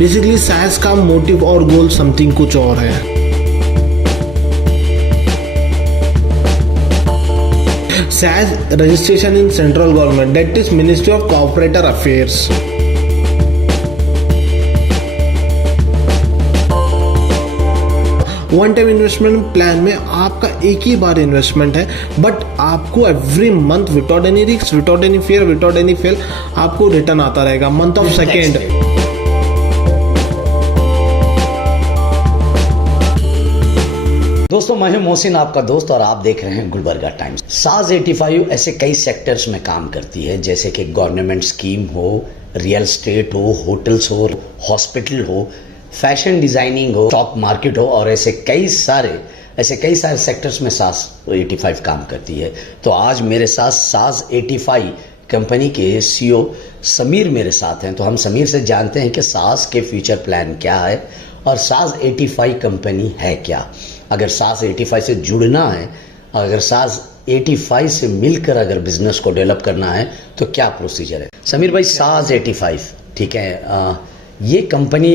Basically size का motive और goal something कुछ और है। SAS registration in central government, that is Ministry of Corporate Affairs. One time investment plan में आपका एक ही बार इन्वेस्टमेंट है, बट आपको every month without any risk, without any fear, without any fail आपको रिटर्न आता रहेगा मंथ ऑफ सेकेंड। दोस्तों, मैं हूं मोहसिन, आपका दोस्त, और आप देख रहे हैं गुलबर्गा टाइम्स। SAS 85 ऐसे कई सेक्टर्स में काम करती है, जैसे कि गवर्नमेंट स्कीम हो, रियल एस्टेट हो, होटल्स हो, हॉस्पिटल हो, फैशन डिजाइनिंग हो, स्टॉक मार्केट हो, और ऐसे कई सारे सेक्टर्स में SAS 85 काम करती है। तो आज मेरे साथ SAS 85 कंपनी के CEO समीर मेरे साथ हैं। तो हम समीर से जानते हैं कि SAS के फ्यूचर प्लान क्या है और SAS 85 कंपनी है क्या। अगर SAS 85 से जुड़ना है, अगर SAS 85 से मिलकर अगर बिजनेस को डेवलप करना है तो क्या प्रोसीजर है। समीर भाई, SAS 85 ठीक है, ये कंपनी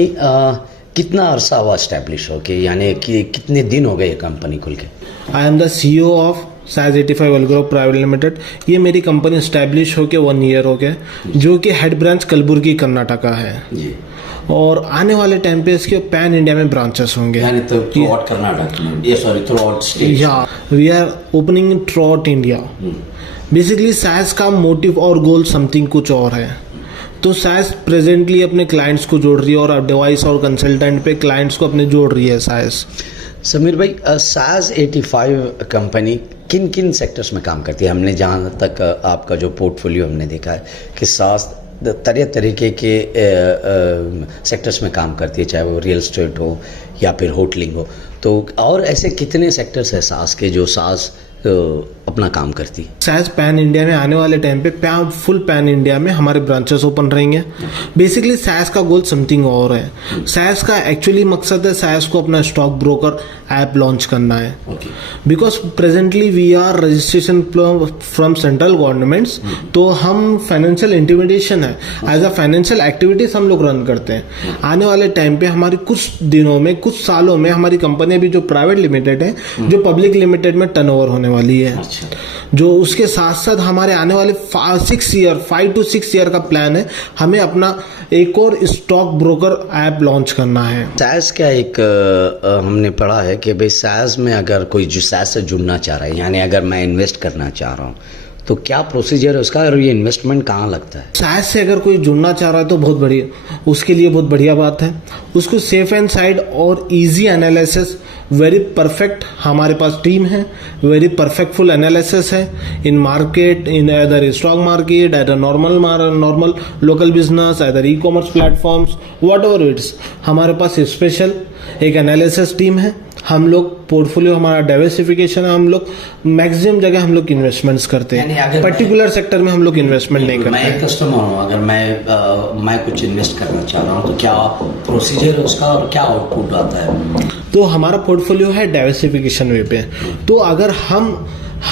कितना अरसा हुआ एस्टेब्लिश हो के, यानी कि कितने दिन हो गए ये कंपनी खुल के। I am the CEO of SAS 85 well group private limited. ये मेरी कंपनी एस्टेब्लिश होके 1 ईयर हो गया, जो कि हेड ब्रांच कलबुर्गी कर्नाटका है जी। और आने वाले टाइम पे इसके पैन इंडिया में ब्रांचेस होंगे, यानी तो throughout Karnataka, throughout state. या we are opening throughout India. Basically SAS का मोटिव और गोल समथिंग कुछ और है। तो SAS प्रेजेंटली अपने क्लाइंट्स को जोड़ रही है और एडवाइस और कंसल्टेंट पे क्लाइंट्स को अपने जोड़ रही है SAS। समीर भाई, SAS 85 कंपनी किन किन सेक्टर्स में काम करती है। हमने जहाँ तक आपका जो पोर्टफोलियो हमने देखा है कि SAS तरह तरीके के सेक्टर्स में काम करती है, चाहे वो रियल एस्टेट हो या फिर होटलिंग हो। तो और ऐसे कितने सेक्टर्स हैं SAS के जो SAS अपना काम करती है। SAS पैन इंडिया में आने वाले टाइम पे फुल पैन इंडिया में हमारे ब्रांचेस ओपन रहेंगे। बेसिकली SAS का गोल समथिंग और है। SAS का एक्चुअली मकसद है SAS को अपना स्टॉक ब्रोकर ऐप लॉन्च करना है, because presently we are registration from central governments. तो हम फाइनेंशियल इंटीमिडेशन है, एज अ फाइनेंशियल एक्टिविटीज हम लोग रन करते हैं। आने वाले टाइम पे हमारी कुछ दिनों में, कुछ सालों में हमारी कंपनी भी जो प्राइवेट लिमिटेड है, जो पब्लिक लिमिटेड में टर्नओवर होने वाली है। जो उसके साथ साथ हमारे आने वाले 5 to 6 ईयर का प्लान है, हमें अपना एक और स्टॉक ब्रोकर ऐप लॉन्च करना है। SAS का एक हमने पढ़ा है कि भाई SAS में अगर कोई जो SAS से जुड़ना चाह रहा है, यानी अगर मैं इन्वेस्ट करना चाह रहा हूँ, तो क्या प्रोसीजर है उसका और ये इन्वेस्टमेंट कहाँ लगता है। SAS से अगर कोई जुड़ना चाह रहा है तो बहुत बढ़िया, उसके लिए बहुत बढ़िया बात है। उसको सेफ एंड साइड और इजी एनालिसिस, वेरी परफेक्ट हमारे पास टीम है, वेरी परफेक्टफुल एनालिसिस है in market, in other stock market, other normal local business, other e-commerce platforms, whatever it's. हमारे पास स्पेशल एक एनालिसिस टीम है। हम लोग पोर्टफोलियो हमारा डाइवर्सिफिकेशन है, हम लोग मैक्सिमम जगह हम लोग इन्वेस्टमेंट्स करते हैं, पर्टिकुलर सेक्टर में हम लोग इन्वेस्टमेंट नहीं करते। मैं एक कस्टमर हूँ, अगर मैं कुछ इन्वेस्ट करना चाह रहा हूँ तो क्या प्रोसीजर है उसका और क्या आउटपुट आता है। तो हमारा पोर्टफोलियो है डाइवर्सिफिकेशन वे पे। तो अगर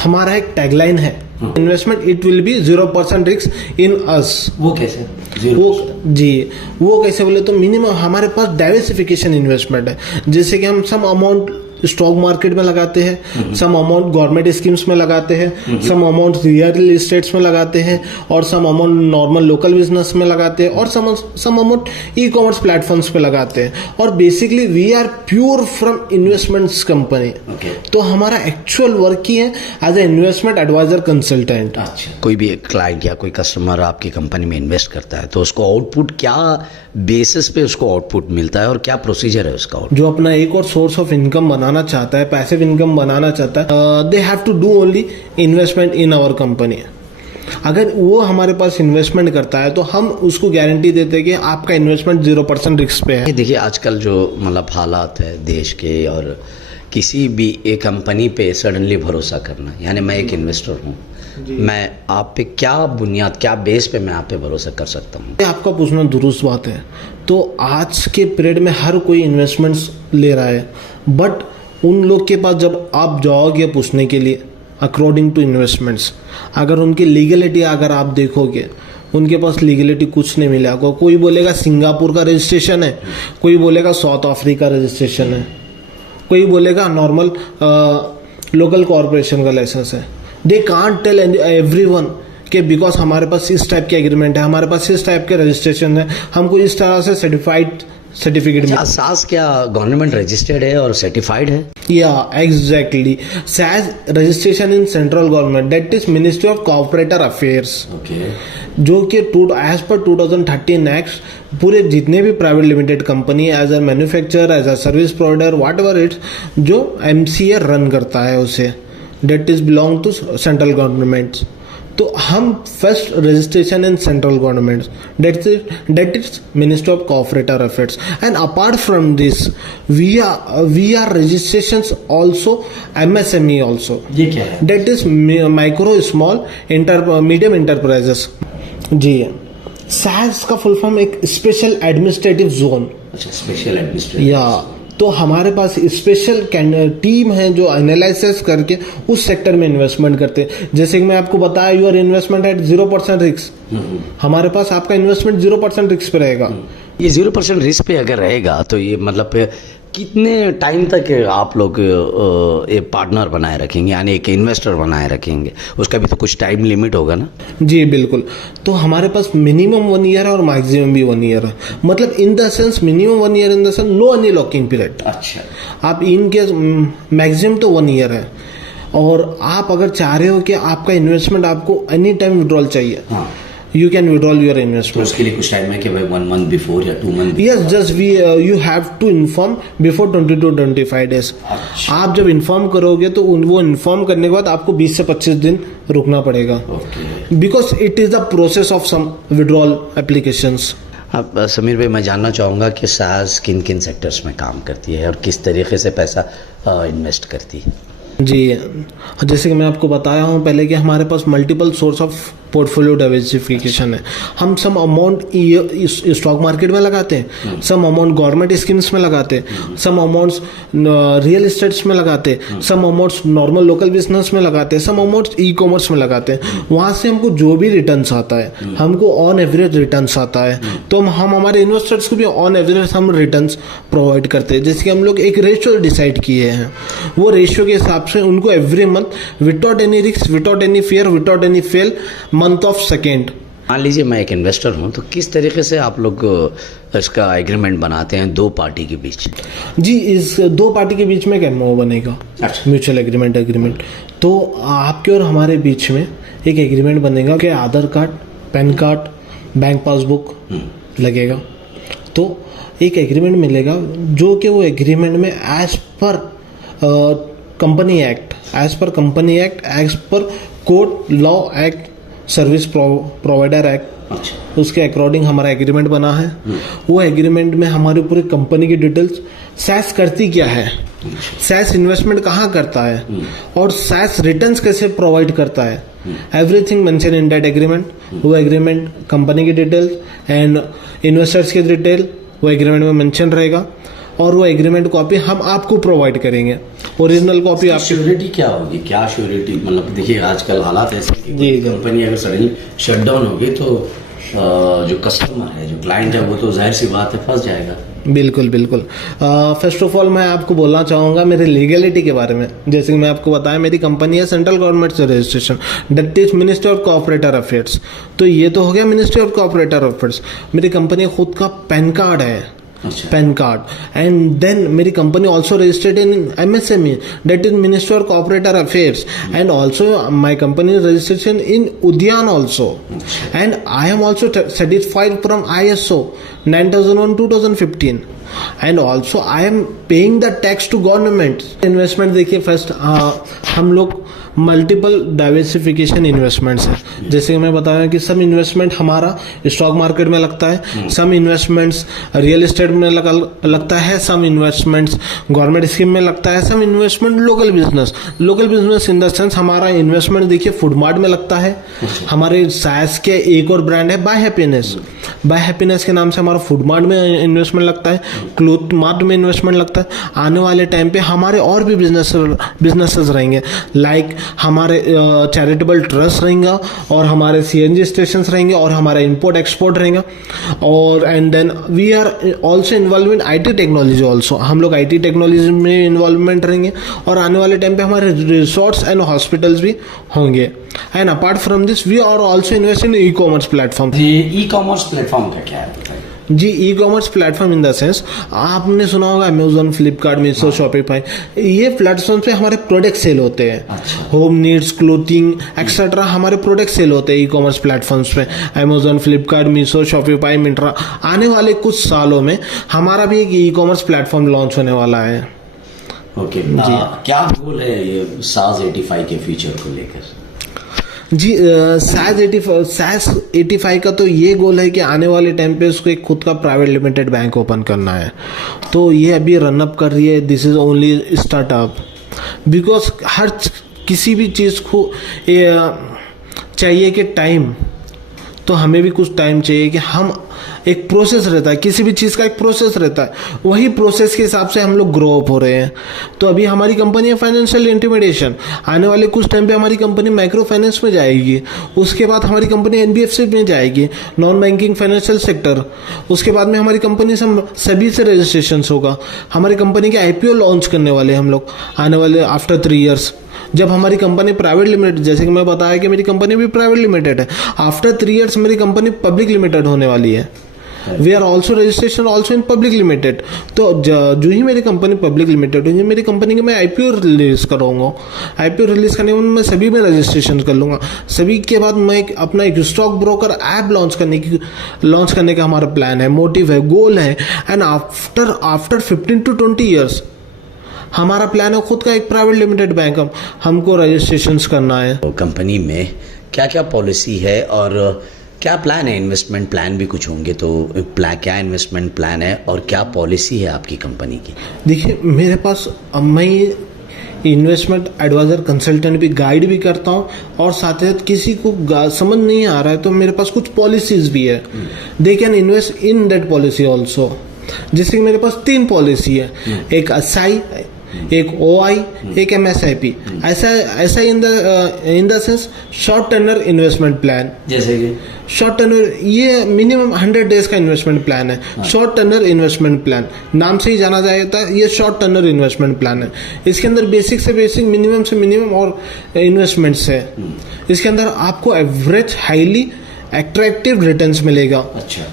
हमारा एक टैगलाइन है, investment it will be 0% risk in us. वो कैसे? वो कैसे बोले तो मिनिमम हमारे पास डाइवर्सिफिकेशन इन्वेस्टमेंट है। जैसे कि हम सम अमाउंट स्टॉक मार्केट में लगाते हैं, सम अमाउंट गवर्नमेंट स्कीम्स में लगाते हैं, सम अमाउंट रियल एस्टेट्स में लगाते हैं, और some amount normal local business में लगाते हैं, और some amount e commerce platforms पे लगाते हैं। और basically we are pure from investments company. तो हमारा एक्चुअल वर्क ही है as a investment advisor consultant. कोई भी क्लाइंट या कोई कस्टमर आपकी कंपनी में इन्वेस्ट करता है तो उसको आउटपुट क्या बेसिस पे उसको आउटपुट मिलता है और क्या प्रोसीजर है उसका? जो अपना एक और सोर्स ऑफ इनकम बनाना चाहता है, पैसिव इनकम बनाना चाहता है, they have to do only investment in our company. अगर वो हमारे पास इन्वेस्टमेंट करता है तो हम उसको गारंटी देते हैं कि आपका इन्वेस्टमेंट 0% रिस्क पे है। देखिए, आजकल जो मतलब हालात है देश के, और किसी भी एक कंपनी पे सडनली भरोसा करना, यानी मैं एक इन्वेस्टर हूँ, मैं आप पे क्या बुनियाद, क्या बेस पे मैं आप पे भरोसा कर सकता हूँ? आपका पूछना दुरुस्त बात है। तो आज के पीरियड में हर कोई इन्वेस्टमेंट्स ले रहा है, बट उन लोग के पास जब आप जाओगे पूछने के लिए अकॉर्डिंग टू इन्वेस्टमेंट्स, अगर उनकी लीगलिटी अगर आप देखोगे उनके पास लीगलिटी कुछ नहीं मिला। कोई बोलेगा सिंगापुर का रजिस्ट्रेशन है, कोई बोलेगा साउथ अफ्रीका रजिस्ट्रेशन है, कोई बोलेगा नॉर्मल लोकल कॉरपोरेशन का लाइसेंस है। दे कांट टेल एवरीवन कि बिकॉज हमारे पास इस टाइप के एग्रीमेंट है, हमारे पास इस टाइप के रजिस्ट्रेशन है, हमको इस तरह से सर्टिफिकेट अच्छा, सास क्या गवर्नमेंट रजिस्टर्ड है और सर्टिफाइड है? या exactly, SAS registration in central government, that is ministry of corporator affairs, जो कि एज पर 2013 एक्ट पूरे जितने भी private limited company as a manufacturer, as a service provider, whatever it's, जो MCA रन करता है उसे, that is belong to central government. तो हम first registration in central government, that is Ministry of Corporate Affairs, and apart from this we are registrations also MSME also, ये क्या है? that is micro small medium enterprises। Ji, SAS का full form एक special administrative zone. अच्छा, special administrative. या तो हमारे पास स्पेशल टीम है जो एनालिसिस करके उस सेक्टर में इन्वेस्टमेंट करते हैं। जैसे कि मैं आपको बताया, यूर इन्वेस्टमेंट एट 0% रिस्क, हमारे पास आपका इन्वेस्टमेंट 0% रिस्क पे रहेगा। ये 0% रिस्क पे अगर रहेगा तो ये मतलब कितने टाइम तक आप लोग एक पार्टनर बनाए रखेंगे, यानी एक इन्वेस्टर बनाए रखेंगे? उसका भी तो कुछ टाइम लिमिट होगा ना? जी बिल्कुल। तो हमारे पास मिनिमम 1 ईयर है और मैक्सिमम भी 1 ईयर है। मतलब in the sense minimum 1 year, in the sense no any locking period. अच्छा, आप इनके मैक्सिमम तो 1 ईयर है, और आप अगर चाह रहे हो कि आपका इन्वेस्टमेंट आपको एनी टाइम विड्रॉल चाहिए, हाँ, you can withdraw your तो investment। उसके लिए कुछ टाइम है कि भाई 1 month बिफोर या 2 month? Yes, just you have to inform before 20 to 25 days। अच्छा। आप जब इन्फॉर्म करोगे तो वो इन्फॉर्म करने के बाद आपको 20 से 25 दिन रुकना पड़ेगा, because it is the process of some withdrawal applications. अब समीर भाई, मैं जानना चाहूँगा कि SAS किन किन सेक्टर्स में काम करती है और किस तरीके से पैसा इन्वेस्ट करती है? जी, जैसे कि मैं आपको बताया हूँ पहले कि हमारे पास multiple source of portfolio diversification है। हम सम अमाउंट स्टॉक मार्केट में लगाते हैं, सम अमाउंट गवर्नमेंट स्कीम्स में लगाते हैं, सम अमाउंट्स रियल एस्टेट्स में लगाते हैं, सम अमाउंट्स नॉर्मल लोकल बिजनेस में लगाते हैं, सम अमाउंट्स ई-कॉमर्स में लगाते हैं। वहाँ से हमको जो भी रिटर्न्स आता है, हमको ऑन एवरेज रिटर्न्स आता है, तो हम हमारे इन्वेस्टर्स को भी ऑन एवरेज हम रिटर्न्स प्रोवाइड करते हैं। जैसे कि हम लोग एक रेशियो डिसाइड किए हैं, वो रेशियो के हिसाब से उनको every month without any risk, without any fear, without any fail, month of second. मान लीजिए मैं एक इन्वेस्टर हूँ, तो किस तरीके से आप लोग इसका एग्रीमेंट बनाते हैं 2 पार्टी के बीच? जी, इस 2 पार्टी के बीच में एक MOU बनेगा, म्यूचुअल एग्रीमेंट। तो आपके और हमारे बीच में एक एग्रीमेंट बनेगा कि Aadhaar card, PAN card, bank passbook लगेगा। तो एक एग्रीमेंट मिलेगा जो कि वो एग्रीमेंट में as per company act, as per court law act, service provider act, उसके अकॉर्डिंग हमारा एग्रीमेंट बना है। वो एग्रीमेंट में हमारी पूरी कंपनी की डिटेल्स, SAS करती क्या है, SAS इन्वेस्टमेंट कहाँ करता है, और SAS रिटर्न्स कैसे प्रोवाइड करता है, everything mention in that agreement. वो एग्रीमेंट कंपनी की डिटेल्स एंड इन्वेस्टर्स की डिटेल वो एग्रीमेंट में मेंशन रहेगा, और वो एग्रीमेंट कॉपी हम आपको प्रोवाइड करेंगे। ओरिजिनल कॉपी आप श्योरिटी क्या होगी? क्या श्योरिटी? मतलब देखिए आजकल हालात ऐसे कि जी, कंपनी अगर सडनली शट डाउन होगी तो जो कस्टमर है, जो क्लाइंट है, वो तो जाहिर सी बात है फंस जाएगा। बिल्कुल बिल्कुल। फर्स्ट ऑफ ऑल मैं आपको बोलना चाहूँगा मेरी लीगलिटी के बारे में। जैसे कि मैं आपको बताया, मेरी कंपनी है सेंट्रल गवर्नमेंट से registration, that is ministry of corporator affairs. तो ये तो हो गया मिनिस्ट्री ऑफ कॉर्पोरेटर अफेयर्स। मेरी कंपनी खुद का पैन कार्ड है, पैन कार्ड, एंड देन मेरी company also registered in MSME, that is ministry of corporator affairs, and also my company registration in Udyam also, and I am also certified from ISO 9001:2015, and also I am paying the tax to government. Investment देखिए, first हम लोग multiple diversification investments है। जैसे कि मैं बताया कि some investment हमारा स्टॉक मार्केट में लगता है, सम इन्वेस्टमेंट्स रियल एस्टेट में लगता है, सम इन्वेस्टमेंट्स गवर्नमेंट स्कीम में लगता है, some investment local business in the sense हमारा इन्वेस्टमेंट देखिए फूड मार्ट में लगता है। हमारे SAS के एक और ब्रांड है बाय हैप्पीनेस के नाम से हमारा फूड मार्ट में इन्वेस्टमेंट लगता है, क्लोथ मार्ट में इन्वेस्टमेंट लगता है। आने वाले टाइम पे हमारे और भी बिजनेसेस रहेंगे, लाइक हमारे चैरिटेबल ट्रस्ट रहेंगे और हमारे सीएनजी स्टेशंस रहेंगे और हमारा इंपोर्ट एक्सपोर्ट रहेगा। और and then we are also involve in IT technology also, हम लोग आईटी टेक्नोलॉजी में इन्वॉल्वमेंट रहेंगे और आने वाले टाइम पे हमारे रिसोर्ट्स एंड हॉस्पिटल्स भी होंगे। And apart from this we are also invest in e commerce platform. E commerce platform का क्या है? जी, e commerce platform in the sense आपने सुना होगा अमेजोन, फ्लिपकार्ट, मीशो, शॉपिफाई, ये प्लेटफॉर्म पे हमारे प्रोडक्ट सेल होते हैं। अच्छा। होम नीड्स, क्लोथिंग एक्सेट्रा हमारे प्रोडक्ट सेल होते हैं ई कॉमर्स प्लेटफॉर्म्स पे। Amazon, Flipkart, Meesho, Shopify, Myntra. आने वाले कुछ सालों में हमारा भी एक ई कॉमर्स प्लेटफॉर्म लॉन्च होने वाला है। ओके जी, क्या गोल है ये साज 85 के फ्यूचर को लेकर? जी, SAS 85 का तो ये गोल है कि आने वाले टाइम पे उसको एक खुद का प्राइवेट लिमिटेड बैंक ओपन करना है। तो ये अभी रनअप कर रही है, this is only startup. Because हर किसी भी चीज़ को चाहिए कि टाइम, तो हमें भी कुछ टाइम चाहिए कि हम एक प्रोसेस रहता है, किसी भी चीज़ का एक प्रोसेस रहता है, वही प्रोसेस के हिसाब से हम लोग ग्रो अप हो रहे हैं। तो अभी हमारी कंपनी है फाइनेंशियल इंटरमीडिएशन, आने वाले कुछ टाइम पे हमारी कंपनी माइक्रो फाइनेंस में जाएगी, उसके बाद हमारी कंपनी एनबीएफसी में जाएगी, नॉन बैंकिंग फाइनेंशियल सेक्टर। उसके बाद में हमारी कंपनी सभी से रजिस्ट्रेशन होगा। हमारी कंपनी के आईपीओ लॉन्च करने वाले हम लोग आने वाले आफ्टर 3 ईयर्स। जब हमारी कंपनी प्राइवेट लिमिटेड, जैसे कि मैं बताया कि मेरी कंपनी भी प्राइवेट लिमिटेड है, आफ्टर 3 ईयर्स मेरी कंपनी पब्लिक लिमिटेड होने वाली है। We are also registration also in public limited. तो जो ही मेरी कंपनी पब्लिक लिमिटेड होगी, मेरी कंपनी के मैं आईपीओ रिलीज कराऊंगा। आईपीओ रिलीज करने में मैं सभी में रजिस्ट्रेशन कर लूँगा। सभी के बाद मैं अपना एक स्टॉक ब्रोकर ऐप लॉन्च करने का हमारा प्लान है, मोटिव है, गोल है। एंड आफ्टर 15 to 20 ईयर्स हमारा प्लान है खुद का एक प्राइवेट लिमिटेड बैंक हमको रजिस्ट्रेशंस करना है। तो कंपनी में क्या क्या पॉलिसी है और क्या प्लान है? इन्वेस्टमेंट प्लान भी कुछ होंगे, तो क्या इन्वेस्टमेंट प्लान है और क्या पॉलिसी है आपकी कंपनी की? देखिए, मेरे पास मैं इन्वेस्टमेंट एडवाइजर, कंसल्टेंट भी, गाइड भी करता हूँ और साथ ही साथ किसी को समझ नहीं आ रहा है तो मेरे पास कुछ पॉलिसीज भी है। They can invest in that policy also. जैसे कि मेरे पास 3 पॉलिसी है, एक एसआई, एक ओआई, एक एमएसआईपी। ऐसा इन the sense short Turner investment plan. जैसे कि शॉर्ट टर्नर, ये मिनिमम 100 डेज का इन्वेस्टमेंट प्लान है। शॉर्ट टर्नर इन्वेस्टमेंट प्लान नाम से ही जाना जाता है, ये शॉर्ट टर्नर इन्वेस्टमेंट प्लान है। इसके अंदर बेसिक से बेसिक, मिनिमम से मिनिमम और इन्वेस्टमेंट्स है। इसके अंदर आपको एवरेज हाईली अट्रैक्टिव रिटर्न्स मिलेगा। अच्छा,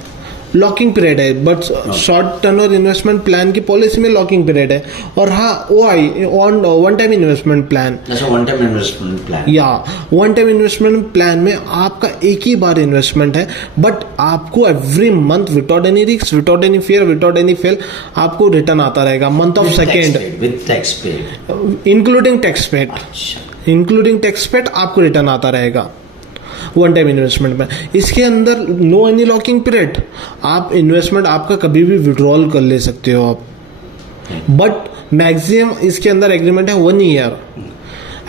लॉकिंग पीरियड है, but short Turner investment plan की पॉलिसी में लॉकिंग पीरियड है। और हाँ, OI, one time investment plan. अच्छा, वन टाइम इन्वेस्टमेंट प्लान। या वन टाइम इन्वेस्टमेंट प्लान में आपका एक ही बार इन्वेस्टमेंट है, बट आपको every month without any risk, without any fear, without any fail आपको रिटर्न आता रहेगा month of second, with tax paid, including tax paid. Including tax paid आपको रिटर्न आता रहेगा वन टाइम इन्वेस्टमेंट में। इसके अंदर नो एनी लॉकिंग पीरियड, आप इन्वेस्टमेंट आपका कभी भी विड्रॉल कर ले सकते हो आप, बट मैक्सिमम इसके अंदर एग्रीमेंट है 1 ईयर।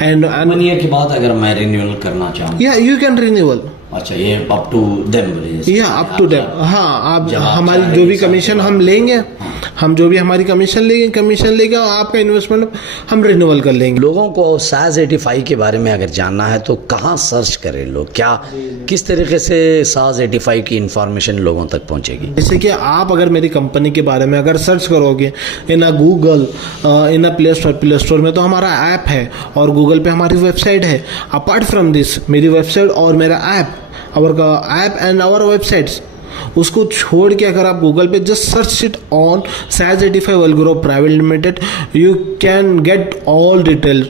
एंड 1 ईयर के बाद अगर मैं रिन्यूअल करना चाहूँ, या यू कैन रिन्यूअल। अच्छा, ये अप टू देम बोलिए। या अप टू देम, हाँ, आप हमारी जो भी कमीशन हम लेंगे, हम जो भी हमारी कमीशन लेंगे आपका इन्वेस्टमेंट हम रिन्यूअल कर लेंगे। लोगों को साज 85 के बारे में अगर जानना है तो कहाँ सर्च करें लोग? क्या किस तरीके से साज 85 की इंफॉर्मेशन लोगों तक पहुंचेगी? जैसे कि आप अगर मेरी कंपनी के बारे में अगर सर्च करोगे in Google, in play store में, तो हमारा ऐप है और गूगल पे हमारी वेबसाइट है। अपार्ट फ्रॉम दिस, मेरी वेबसाइट और मेरा app, our app and our websites, उसको छोड़ के अगर आप गूगल पे जस्ट सर्च इट ऑन साज 85 world group private limited, you can get all detail.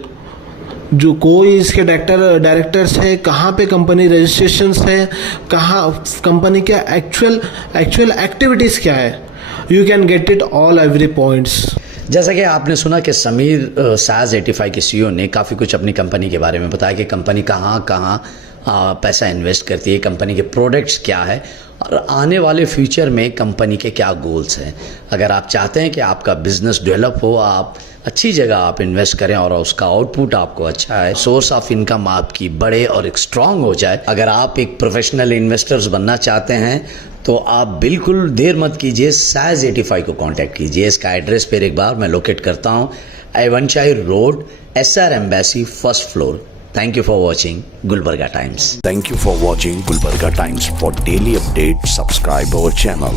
जो कोई इसके डायरेक्टर्स है, कहाँ पे कंपनी रजिस्ट्रेशंस है, कहाँ कंपनी का एक्चुअल एक्टिविटीज़ क्या है, you can get it all every points. जैसा कि आपने सुना कि समीर साज 85 के सीईओ ने काफ़ी कुछ अपनी कंपनी के बारे में बताया कि कंपनी कहाँ पैसा इन्वेस्ट करती है, कंपनी के प्रोडक्ट्स क्या है और आने वाले फ्यूचर में कंपनी के क्या गोल्स हैं। अगर आप चाहते हैं कि आपका बिजनेस डेवलप हो, आप अच्छी जगह आप इन्वेस्ट करें और उसका आउटपुट आपको अच्छा है, सोर्स ऑफ इनकम आपकी बढ़े और एक स्ट्रांग हो जाए, अगर आप एक प्रोफेशनल इन्वेस्टर्स बनना चाहते हैं तो आप बिल्कुल देर मत कीजिए, साज 85 को कांटेक्ट कीजिए। इसका एड्रेस पर एक बार मैं लोकेट करता हूँ, एवनचाइर road, SR embassy, 1st floor, Thank you for watching Gulbarga Times. Thank you for watching Gulbarga Times. For daily updates, subscribe our channel.